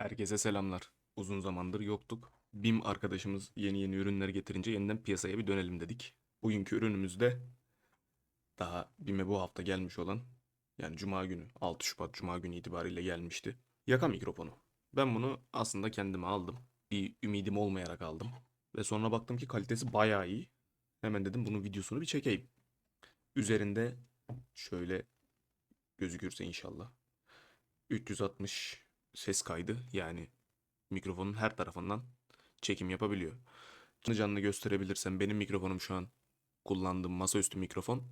Herkese selamlar. Uzun zamandır yoktuk. BİM arkadaşımız yeni yeni ürünler getirince yeniden piyasaya bir dönelim dedik. Bugünkü ürünümüz de daha BİM'e bu hafta gelmiş olan yani Cuma günü 6 Şubat Cuma günü itibariyle gelmişti. Yaka mikrofonu. Ben bunu aslında kendime aldım. Bir ümidim olmayarak aldım. Ve sonra baktım ki kalitesi bayağı iyi. Hemen dedim bunun videosunu bir çekeyim. Üzerinde şöyle gözükürse inşallah. 360 ses kaydı yani mikrofonun her tarafından çekim yapabiliyor. Canlı canlı gösterebilirsem benim mikrofonum şu an kullandığım masaüstü mikrofon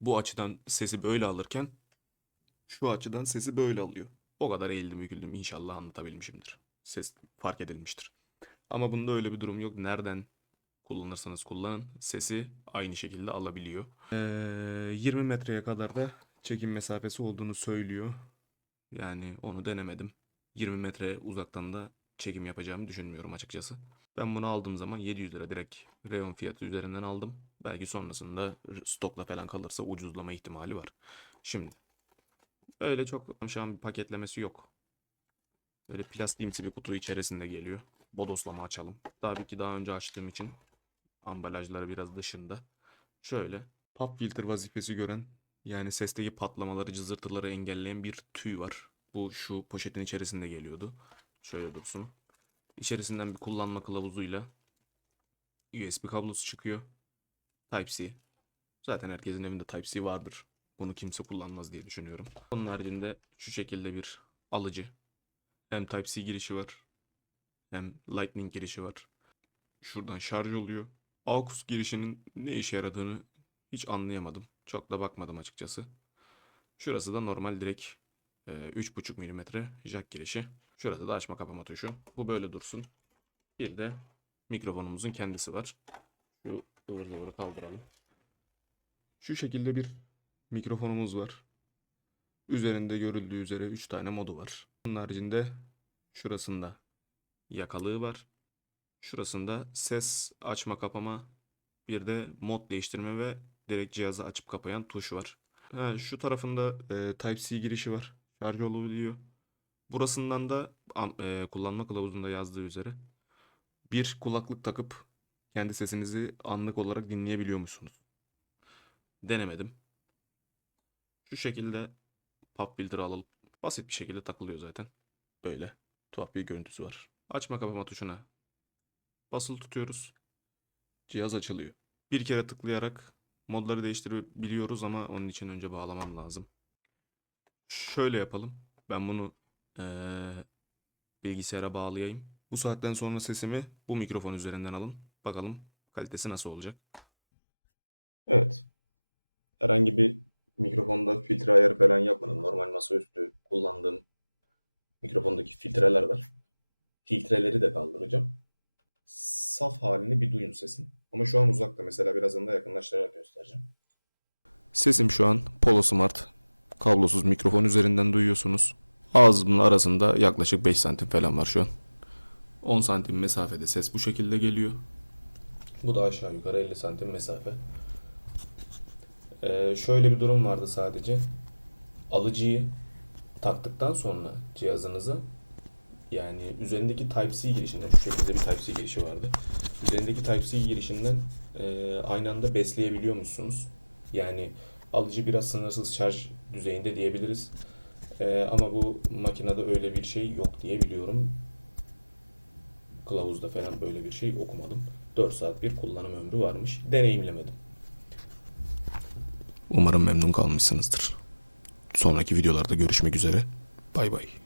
bu açıdan sesi böyle alırken şu açıdan sesi böyle alıyor. O kadar eğildim büküldüm inşallah anlatabilmişimdir. Ses fark edilmiştir. Ama bunda öyle bir durum yok. Nereden kullanırsanız kullanın sesi aynı şekilde alabiliyor. Ee, 20 metreye kadar da çekim mesafesi olduğunu söylüyor. Yani onu denemedim. 20 metre uzaktan da çekim yapacağımı düşünmüyorum açıkçası. Ben bunu aldığım zaman 700 lira direkt reyon fiyatı üzerinden aldım. Belki sonrasında stokla falan kalırsa ucuzlama ihtimali var. Şimdi öyle çok şu an bir paketlemesi yok. Böyle plastiğimsi bir kutu içerisinde geliyor. Bodoslama açalım. Tabii ki daha önce açtığım için ambalajları biraz dışında. Şöyle pop filter vazifesi gören yani sesteki patlamaları, cızırtıları engelleyen bir tüy var. Bu şu poşetin içerisinde geliyordu. Şöyle dursun. İçerisinden bir kullanma kılavuzuyla USB kablosu çıkıyor. Type-C. Zaten herkesin evinde Type-C vardır. Bunu kimse kullanmaz diye düşünüyorum. Onun haricinde şu şekilde bir alıcı. Hem Type-C girişi var. Hem Lightning girişi var. Şuradan şarj oluyor. AUX girişinin ne işe yaradığını hiç anlayamadım. Çok da bakmadım açıkçası. Şurası da normal direkt e, 3.5 mm jack girişi. Şurası da açma kapama tuşu. Bu böyle dursun. Bir de mikrofonumuzun kendisi var. Şu ıvır zıvırı kaldıralım. Şu şekilde bir mikrofonumuz var. Üzerinde görüldüğü üzere 3 tane modu var. Bunun haricinde şurasında yakalığı var. Şurasında ses açma kapama bir de mod değiştirme ve direkt cihazı açıp kapayan tuş var. Ha, şu tarafında e, Type-C girişi var. Şarj olabiliyor. Burasından da e, kullanma kılavuzunda yazdığı üzere bir kulaklık takıp kendi sesinizi anlık olarak dinleyebiliyor musunuz? Denemedim. Şu şekilde pop filter alıp basit bir şekilde takılıyor zaten. Böyle tuhaf bir görüntüsü var. Açma kapama tuşuna basılı tutuyoruz. Cihaz açılıyor. Bir kere tıklayarak modları değiştirebiliyoruz ama onun için önce bağlamam lazım. Şöyle yapalım. Ben bunu eee, bilgisayara bağlayayım. Bu saatten sonra sesimi bu mikrofon üzerinden alın. Bakalım kalitesi nasıl olacak. Evet. Herhangi bir mikrofonda filtre ayarı falan yapmadım. Normal masaüstü kullandığım mikrofondaki filtreler var. Filtreleri de kaldıracağım. Saf halini bir duyun sesin. Ama şu an uzakta. Mesela birazdan da yakınlaştırarak göstereceğim. Sesim şu an Polo Smart kablosuz mikrofon üzerinden duyuyorsunuz. Ağzımın arasında yaklaşık 5 santim falan var şu an. 10 santim mesafede ses bu şekilde geliyor. Bu da aşağı yukarı 50 santim mesafe. Ee, şöyle bir durum vardı sadece. Alıcıyı taktıktan sonra cihazınıza yani üzerindeki Type-C girişinden şu şekilde bir Type-C girişi vardı. Üzerindeki Type-C girişinden e, aynı anda besleyebiliyor musunuz? Yani alıcı biraz sınırsız şarj düzeyinde diyebiliriz. E, ama bu makinede öyle bir şey yok diye biliyorum. Kılavuzda falan böyle bir şey okumadım. 4 saat bir kullanım ömrü varmış. Deneyimlemedim. Umarım memnun kalmışsınızdır. Sonraki videolarda görüşmek üzere. Bay bay.